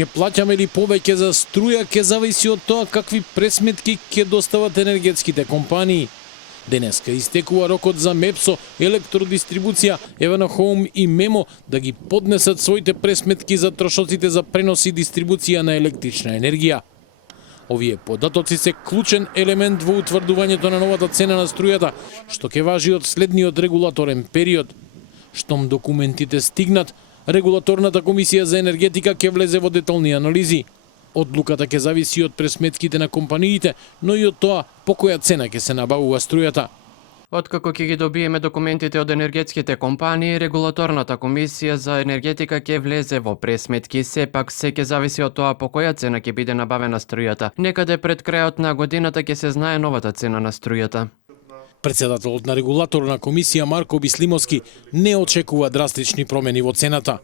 Ќе плаќаме ли повеќе за струја ќе зависи од тоа какви пресметки ќе достават енергетските компании. Денеска истекува рокот за МЕПСО, Електродистрибуција, Евенохоум и Мемо да ги поднесат своите пресметки за трошоците за пренос и дистрибуција на електрична енергија. Овие податоци се клучен елемент во утврдувањето на новата цена на струјата, што ќе важи од следниот регулаторен период. Штом документите стигнат, Регулаторната комисија за енергетика ќе влезе во детални анализи. Одлуката ќе зависи од пресметките на компаниите, но и од тоа по која цена ќе се набавува струјата. Откако ќе ги добиеме документите од енергетските компании, Регулаторната комисија за енергетика ќе влезе во пресметки, сепак се ќе зависи од тоа по која цена ќе биде набавена струјата. Некаде пред крајот на годината ќе се знае новата цена на струјата. Председателот на Регулаторна комисија Марко Бислимовски не очекува драстични промени во цената.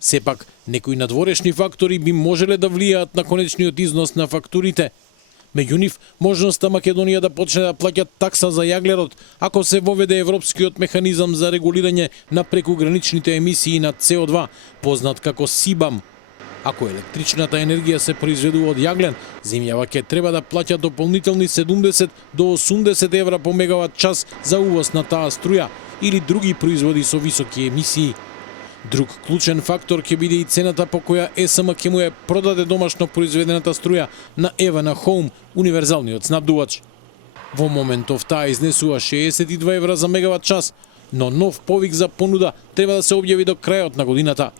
Сепак, некои надворешни фактори би можеле да влијаат на конечниот износ на фактурите. Меѓу нив, можноста Македонија да почне да плаќа такса за јаглерот, ако се воведе европскиот механизам за регулирање на прекуграничните емисии на CO2, познат како СИБАМ. Ако електричната енергија се произведува од јаглен, земјава ќе треба да плаќа дополнителни 70 до 80 евра по мегават час за увоз на таа струја или други производи со високи емисии. Друг клучен фактор ќе биде и цената по која ЕСМ ќе му ја продаде домашно произведената струја на Евенохоум, универзалниот снабдувач. Во моментов таа изнесува 62 евра за мегават час, но нов повик за понуда треба да се објави до крајот на годината.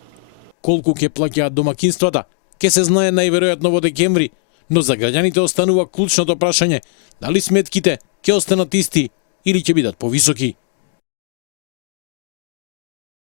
Колку ќе плаќаат домакинствата, ќе се знае најверојатно во декември, но за граѓаните останува клучното прашање дали сметките ќе останат исти или ќе бидат повисоки.